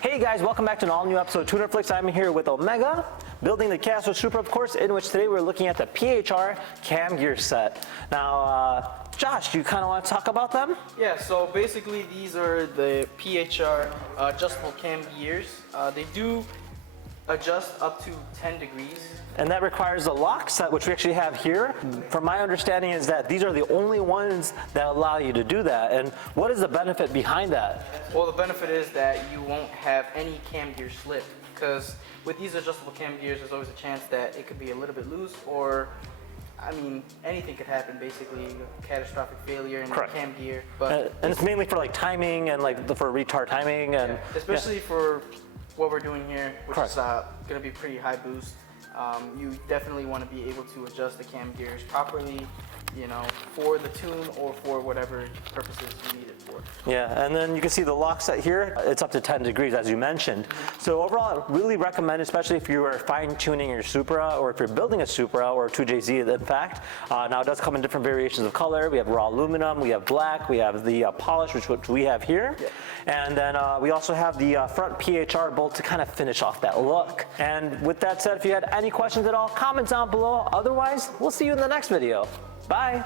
Hey guys, welcome back to an all-new episode of KhanFlicks. I'm here with Omega, building the Castrol Supra, of course, in which today we're looking at the PHR cam gear set. Now, Josh, do you kind of want to talk about them? Yeah, so basically these are the PHR adjustable cam gears. They do adjust up to 10 degrees. And that requires the lock set, which we actually have here. From my understanding is that these are the only ones that allow you to do that. And what is the benefit behind that? Well, the benefit is that you won't have any cam gear slip, because with these adjustable cam gears, there's always a chance that it could be a little bit loose, or I mean, anything could happen, basically, catastrophic failure in Correct. the cam gear. But And it's mainly for like timing and like for retard timing and yeah, especially for what we're doing here, which Correct. is going to be pretty high boost. You definitely want to be able to adjust the cam gears properly, you know, for the tune or for whatever purposes you need it for. Yeah, and then you can see the lock set here. It's up to 10 degrees, as you mentioned. So overall, I really recommend, especially if you are fine-tuning your Supra or if you're building a Supra or a 2JZ, in fact. Now, it does come in different variations of color. We have raw aluminum, we have black, we have the polish, which we have here. Yeah. And then we also have the front PHR bolt to kind of finish off that look. And with that said, if you had any questions at all, comment down below. Otherwise, we'll see you in the next video. Bye.